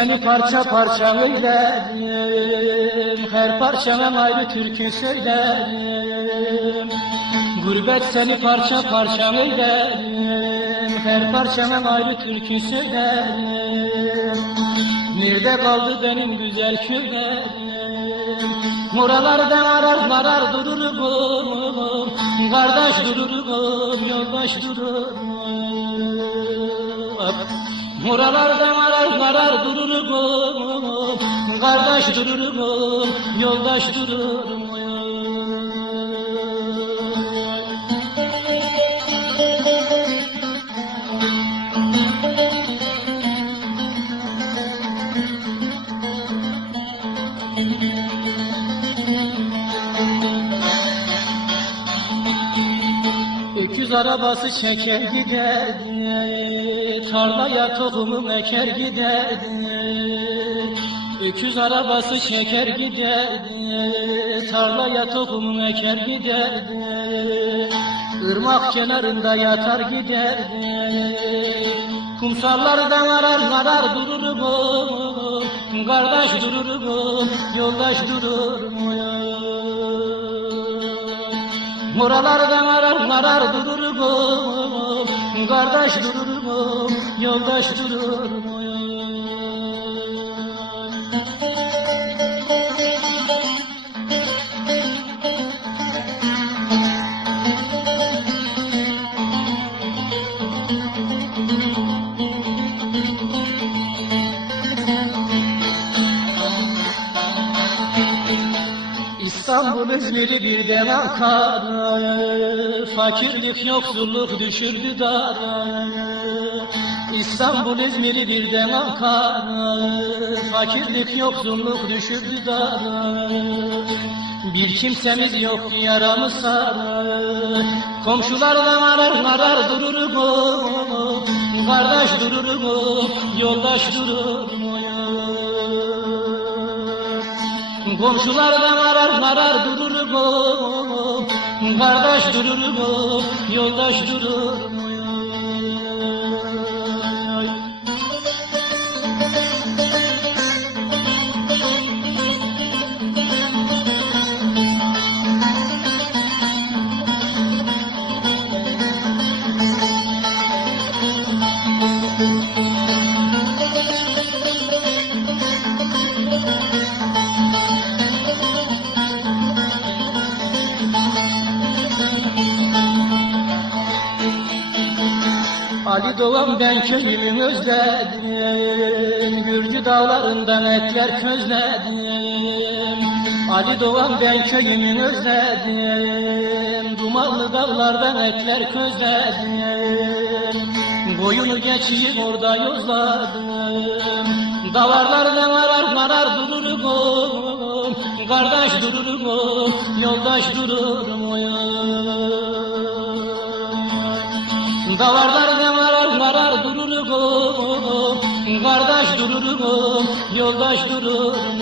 seni parça parça eylerim Her parçana ayrı türkü söylerim Gurbet seni parça parça eylerim Her parçana ayrı türkü söylerim Nerede kaldı benim güzel köylerim? Moralardan arar arar dururum Kardeş dururum yoldaş dururum Moralardan arar arar dururum Kardeş dururum Yoldaş dururum Öküz arabası çeker giderdi Tarlaya tohumu eker giderdi. Öküz arabası çeker giderdi. Tarlaya tohumu eker giderdi. Irmak kenarında yatar giderdi. Kumsallardan arar arar dururum Kardeş dururum Yoldaş dururum. Moralardan arar arar dururum Kardeş dururum Yoldaş dururum İstanbul İzmir'i birden Ankara Fakirlik yoksulluk düşürdü dara İstanbul İzmir'i birden Ankara Fakirlik yoksulluk düşürdü dara Bir kimsemiz yok ki yaramı sarar Komşulardan arar arar dururum Kardeş dururum Yoldaş dururum Komşulardan arar arar dururum Kardeş dururum Yoldaş dururum Doğan ben köyümü özledim Gürcü dağlarından etler közledim Ali Doğan ben köyümü özledim Dumanlı dağlardan etler közledim Boyunu geçeyim orada yozladım. Davarlardan arar arar dururum. Kardeş dururum Yoldaş dururum oy. Davarlardan Kardeş dururum Yoldaş dururum